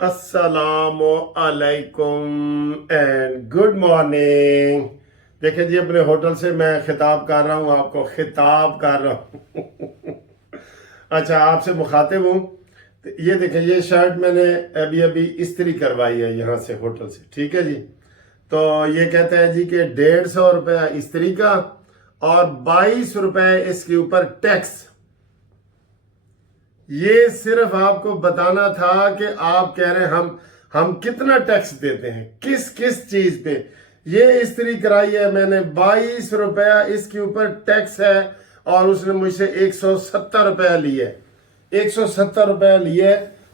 السلام علیکم and good morning. دیکھیں جی، اپنے ہوٹل سے میں خطاب کر رہا ہوں، آپ کو خطاب کر رہا ہوں. اچھا، آپ سے مخاطب ہوں. یہ دیکھیں، یہ شرٹ میں نے ابھی استری کروائی ہے یہاں سے، ہوٹل سے. ٹھیک ہے جی. تو یہ کہتے ہیں جی کہ 150 روپے استری کا اور 22 روپے اس کے اوپر ٹیکس. یہ صرف آپ کو بتانا تھا کہ آپ کہہ رہے ہیں ہم کتنا ٹیکس دیتے ہیں کس کس چیز پہ. یہ استری کرائی ہے میں نے، 22 روپے اس کے اوپر ٹیکس ہے، اور اس نے مجھ سے 170 روپے لیے. 170 روپے لیے،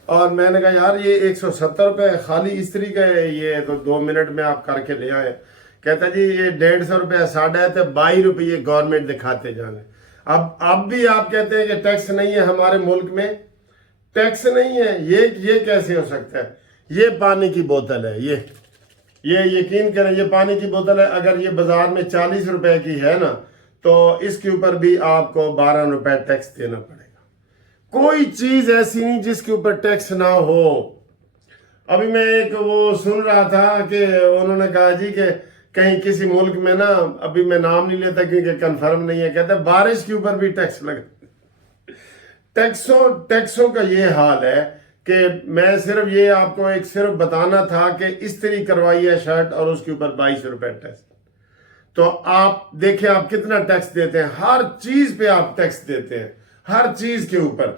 اور میں نے کہا یار یہ 170 روپے خالی استری کا ہے، یہ تو 2 منٹ میں آپ کر کے لے آئے. کہتا جی یہ 150 روپے ساڑھا ہے، تو 22 روپے یہ گورنمنٹ دکھاتے جانے. اب بھی آپ کہتے ہیں کہ ٹیکس نہیں ہے ہمارے ملک میں. ٹیکس نہیں ہے، یہ کیسے ہو سکتا ہے؟ یہ پانی کی بوتل ہے، یہ یقین کریں، یہ پانی کی بوتل ہے. اگر یہ بازار میں 40 روپے کی ہے نا، تو اس کے اوپر بھی آپ کو 12 روپے ٹیکس دینا پڑے گا. کوئی چیز ایسی نہیں جس کے اوپر ٹیکس نہ ہو. ابھی میں ایک وہ سن رہا تھا کہ انہوں نے کہا جی کہ کہیں کسی ملک میں نا، ابھی میں نام نہیں لیتا کیونکہ کنفرم نہیں ہے، کہتے ہیں بارش کے اوپر بھی ٹیکس لگا. ٹیکسوں کا یہ حال ہے کہ میں صرف یہ آپ کو صرف بتانا تھا کہ استری کروائی ہے شرٹ اور اس کے اوپر 22 روپے ٹیکس. تو آپ دیکھیں آپ کتنا ٹیکس دیتے ہیں، ہر چیز پہ آپ ٹیکس دیتے ہیں، ہر چیز کے اوپر.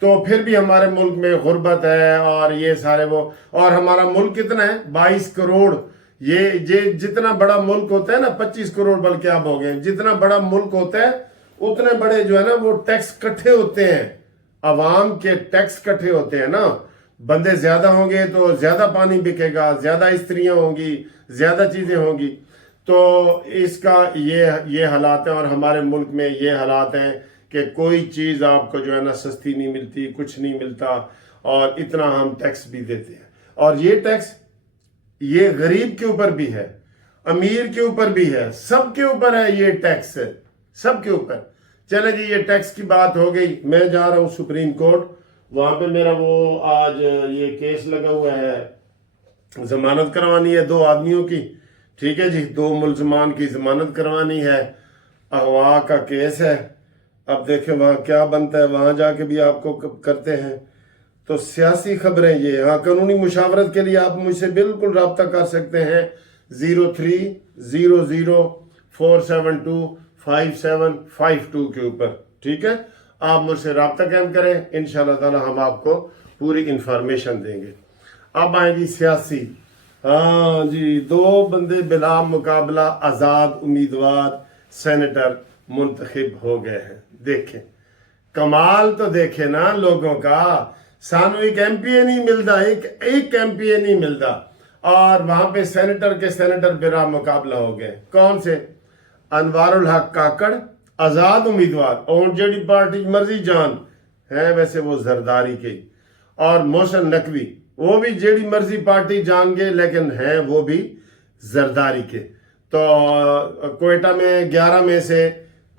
تو پھر بھی ہمارے ملک میں غربت ہے اور یہ سارے وہ، اور ہمارا ملک کتنا ہے؟ 22 کروڑ. یہ جتنا بڑا ملک ہوتا ہے نا، 25 کروڑ بلکہ اب ہو گئے، جتنا بڑا ملک ہوتا ہے اتنے بڑے جو ہے نا وہ ٹیکس کٹھے ہوتے ہیں. عوام کے ٹیکس کٹھے ہوتے ہیں نا. بندے زیادہ ہوں گے تو زیادہ پانی بکے گا، زیادہ استریاں ہوں گی، زیادہ چیزیں ہوں گی. تو اس کا یہ حالات ہیں، اور ہمارے ملک میں یہ حالات ہیں کہ کوئی چیز آپ کو جو ہے نا سستی نہیں ملتی، کچھ نہیں ملتا، اور اتنا ہم ٹیکس بھی دیتے ہیں. اور یہ ٹیکس یہ غریب کے اوپر بھی ہے، امیر کے اوپر بھی ہے، سب کے اوپر ہے یہ ٹیکس، سب کے اوپر. چلے جی، یہ ٹیکس کی بات ہو گئی. میں جا رہا ہوں سپریم کورٹ، وہاں پہ میرا وہ آج یہ کیس لگا ہوا ہے، ضمانت کروانی ہے 2 آدمیوں کی. ٹھیک ہے جی، 2 ملزمان کی ضمانت کروانی ہے، اغوا کا کیس ہے. اب دیکھیں وہاں کیا بنتا ہے، وہاں جا کے بھی آپ کو کرتے ہیں. تو سیاسی خبریں یہ. ہاں، قانونی مشاورت کے لیے آپ مجھ سے بالکل رابطہ کر سکتے ہیں 0300472572 کے اوپر. ٹھیک ہے، آپ مجھ سے رابطہ قائم کریں، انشاءاللہ تعالی ہم آپ کو پوری انفارمیشن دیں گے. اب آئیں گی سیاسی. ہاں جی، 2 بندے بلا مقابلہ آزاد امیدوار سینیٹر منتخب ہو گئے ہیں. دیکھیں کمال تو دیکھیں نا لوگوں کا. سانو ایک ایم پی اے نہیں ملتا، ایک ایم پی اے نہیں ملتا، اور وہاں پہ سینیٹر کے سینیٹر بلا مقابلہ ہو گئے. کون سے؟ انوار الحق کاکڑ آزاد امیدوار، اور جیڑی پارٹی مرضی جان ہے، ویسے وہ زرداری کے، اور محسن نقوی وہ بھی جیڑی مرضی پارٹی جان گے لیکن ہیں وہ بھی زرداری کے. تو کوئٹہ میں 11 میں سے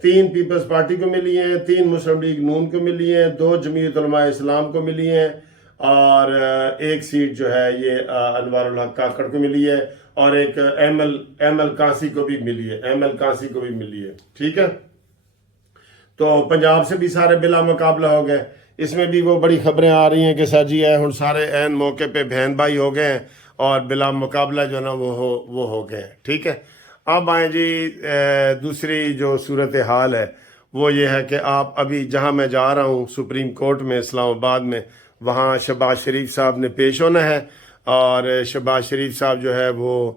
3 پیپلز پارٹی کو ملی ہیں، 3 مسلم لیگ نون کو ملی ہیں، 2 جمعیت علماء اسلام کو ملی ہیں، اور 1 سیٹ جو ہے یہ انوار الحق کاکڑ کو ملی ہے، اور ایک ایمل کانسی کو بھی ملی ہے، ٹھیک ہے. تو پنجاب سے بھی سارے بلا مقابلہ ہو گئے. اس میں بھی وہ بڑی خبریں آ رہی ہیں کہ ساجی ہے ہن سارے این موقع پہ بہن بھائی ہو گئے ہیں، اور بلا مقابلہ جو نا وہ ہو گئے ہیں. ٹھیک ہے. اب آئیں جی دوسری جو صورتحال ہے وہ یہ ہے کہ آپ ابھی جہاں میں جا رہا ہوں سپریم کورٹ میں اسلام آباد میں، وہاں شہباز شریف صاحب نے پیش ہونا ہے، اور شہباز شریف صاحب جو ہے وہ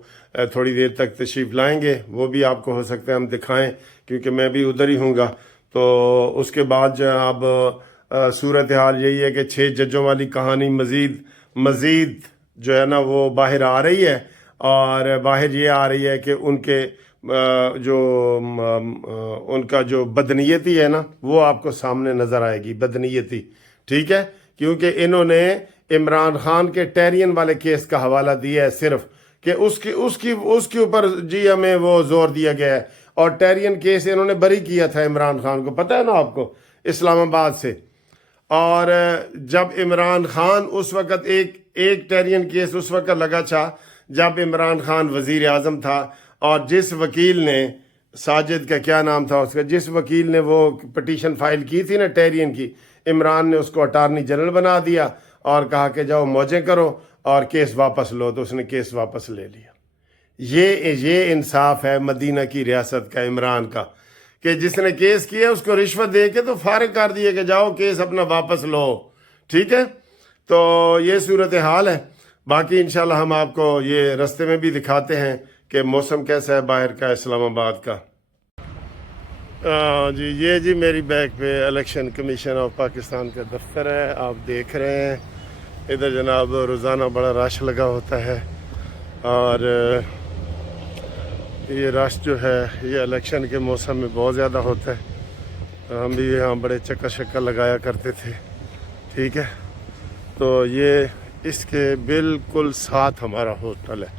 تھوڑی دیر تک تشریف لائیں گے. وہ بھی آپ کو ہو سکتا ہے ہم دکھائیں، کیونکہ میں بھی ادھر ہی ہوں گا. تو اس کے بعد جو اب صورتحال یہی ہے کہ 6 ججوں والی کہانی مزید جو ہے نا وہ باہر آ رہی ہے. اور باہر یہ آ رہی ہے کہ ان کا جو بدنیتی ہے نا وہ آپ کو سامنے نظر آئے گی، بدنیتی. ٹھیک ہے، کیونکہ انہوں نے عمران خان کے ٹیرین والے کیس کا حوالہ دیا ہے صرف، کہ اس کے اوپر جی ہمیں وہ زور دیا گیا ہے. اور ٹیرین کیس انہوں نے بری کیا تھا عمران خان کو، پتہ ہے نا آپ کو، اسلام آباد سے. اور جب عمران خان اس وقت ایک ٹیرین کیس اس وقت لگا تھا جب عمران خان وزیر اعظم تھا، اور جس وکیل نے ساجد کا کیا نام تھا اس کا، جس وکیل نے وہ پٹیشن فائل کی تھی نا ٹیرین کی، عمران نے اس کو اٹارنی جنرل بنا دیا اور کہا کہ جاؤ موجیں کرو اور کیس واپس لو، تو اس نے کیس واپس لے لیا۔ یہ انصاف ہے مدینہ کی ریاست کا، عمران کا، کہ جس نے کیس کیا اس کو رشوت دے کے تو فارغ کر دیے کہ جاؤ کیس اپنا واپس لو، ٹھیک ہے۔ تو یہ صورتحال ہے۔ باقی انشاءاللہ ہم آپ کو یہ رستے میں بھی دکھاتے ہیں کہ موسم کیسا ہے باہر کا، اسلام آباد کا۔ جی یہ جی میری بیک پہ الیکشن کمیشن آف پاکستان کا دفتر ہے، آپ دیکھ رہے ہیں ادھر جناب روزانہ بڑا رش لگا ہوتا ہے، اور یہ رش جو ہے یہ الیکشن کے موسم میں بہت زیادہ ہوتا ہے۔ ہم بھی یہاں بڑے چکر شکر لگایا کرتے تھے، ٹھیک ہے۔ تو یہ اس کے بالکل ساتھ ہمارا ہوٹل ہے،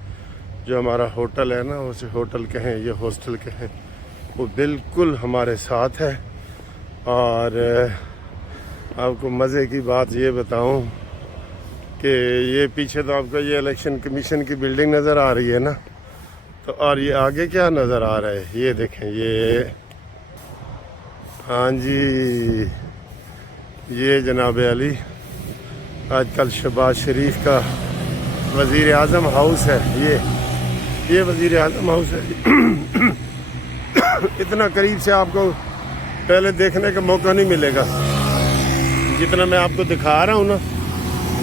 جو ہمارا ہوٹل ہے نا، اسے ہوٹل کہیں یہ ہاسٹل کہیں، وہ بالکل ہمارے ساتھ ہے۔ اور آپ کو مزے کی بات یہ بتاؤں کہ یہ پیچھے تو آپ کو یہ الیکشن کمیشن کی بلڈنگ نظر آ رہی ہے نا، تو اور یہ آگے کیا نظر آ رہا ہے، یہ دیکھیں، یہ ہاں جی یہ جناب علی آج کل شہباز شریف کا وزیر اعظم ہاؤس ہے، یہ وزیر اعظم ہاؤس ہے۔ اتنا قریب سے آپ کو پہلے دیکھنے کا موقع نہیں ملے گا جتنا میں آپ کو دکھا رہا ہوں نا۔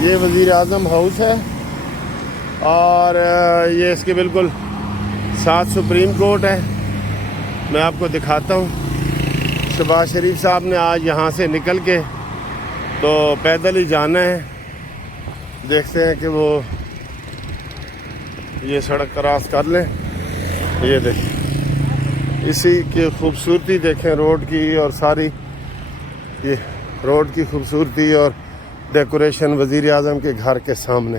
یہ وزیر اعظم ہاؤس ہے، اور یہ اس کے بالکل ساتھ سپریم کورٹ ہے۔ میں آپ کو دکھاتا ہوں، شہباز شریف صاحب نے آج یہاں سے نکل کے تو پیدل ہی جانا ہے۔ دیکھتے ہیں کہ وہ یہ سڑک کراس کر لیں، یہ دیکھیں، اسی کی خوبصورتی دیکھیں روڈ کی، اور ساری یہ روڈ کی خوبصورتی اور ڈیکوریشن وزیر اعظم کے گھر کے سامنے۔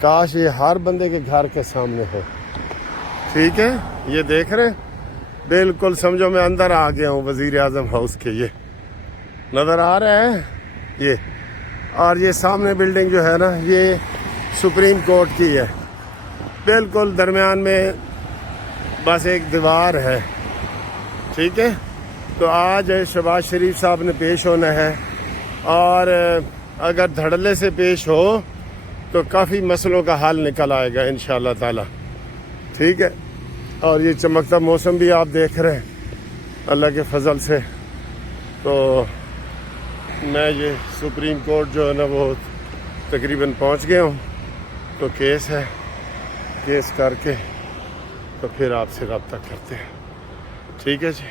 کاش یہ ہر بندے کے گھر کے سامنے ہو، ٹھیک ہے۔ یہ دیکھ رہے ہیں، بالکل سمجھو میں اندر آ گیا ہوں وزیر اعظم ہاؤس کے، یہ نظر آ رہا ہے یہ۔ اور یہ سامنے بلڈنگ جو ہے نا، یہ سپریم کورٹ کی ہے، بالکل درمیان میں بس ایک دیوار ہے، ٹھیک ہے۔ تو آج شہباز شریف صاحب نے پیش ہونا ہے، اور اگر دھڑلے سے پیش ہو تو کافی مسئلوں کا حل نکل آئے گا انشاءاللہ تعالی، ٹھیک ہے۔ اور یہ چمکتا موسم بھی آپ دیکھ رہے ہیں اللہ کے فضل سے۔ تو میں یہ سپریم کورٹ جو ہے نا وہ تقریباً پہنچ گیا ہوں، تو کیس ہے، کیس کر کے تو پھر آپ سے رابطہ کرتے ہیں، ٹھیک ہے جی۔